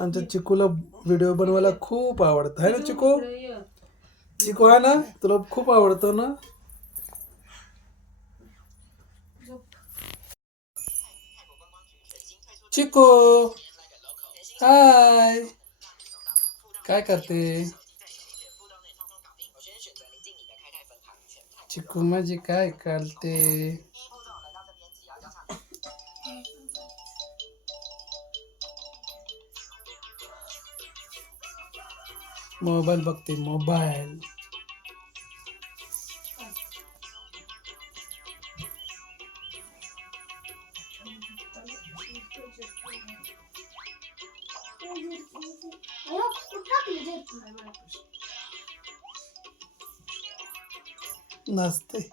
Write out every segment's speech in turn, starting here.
आमच्या चिकूला व्हिडिओ बनवायला खूप आवडतं आहे ना चिकू. चिकू आहे ना, तुला खूप आवडतो ना. चिकू हाय, काय करते चिकू माझी, काय करते. मोबाईल बघते मोबाईल. नसते.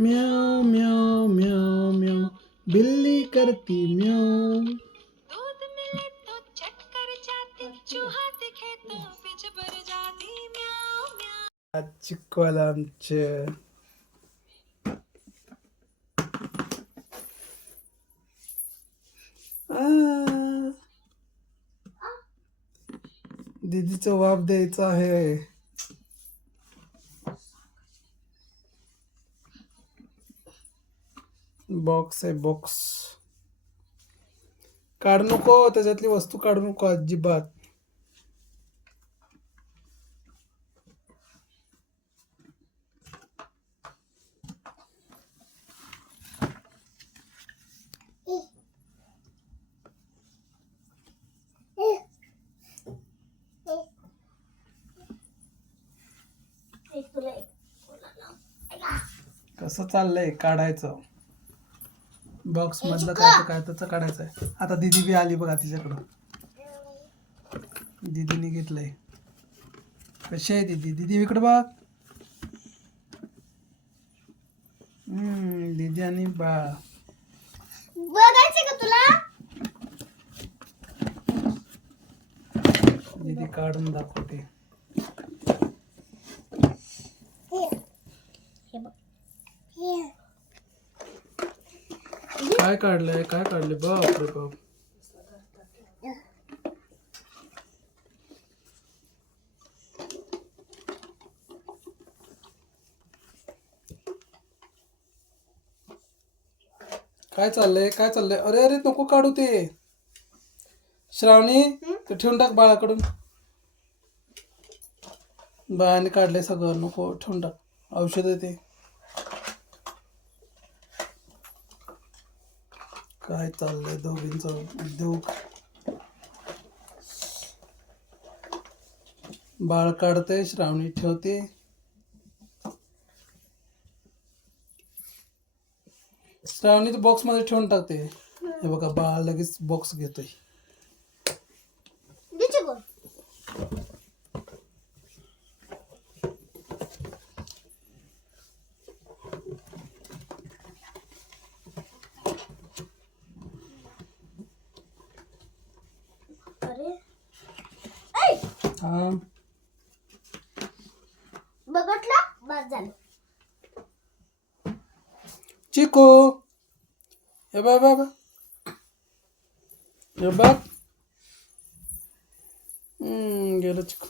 म्याव म्याव म्याव म्याव, बिल्ली करती म्याव. चिकवाला आमच्या दीदीचं वाप द्यायचं आहे. बॉक्स आहे बॉक्स. काढू नको, त्याच्यातली वस्तू काढू नको अजिबात. कसं चाललंय काढायचं बॉक्स मधलं, काय त्याचं काढायचं आहे. आता दीदी बी आली बघा तिच्याकडं. दीदीने घेतलंय. कशी आहे दीदी? दीदी इकडं बघ. दीदी आणि बाळ बघायचं का तुला? दीदी काढून दाखवते. काय काढलंय, काय काढले, बाप रे बाप. काय चाललंय, काय चाललंय. अरे अरे नको काढू ते. श्रावणी ते ठेवून टाक बाळाकडून. बाळाने काढलंय सगळं, नको ठेवून टाक. औषध आहे ते. काय चाललंय दोघींचा उद्योग. बाळ काढते, श्रावणी ठेवते. श्रावणी तर बॉक्स मध्ये ठेवून टाकते. हे बघा बाळ लगेच बॉक्स घेतोय. थांब. बघितलं बस झालं. चिकू हे बघ बाबा हे बघ गेलं चिकू.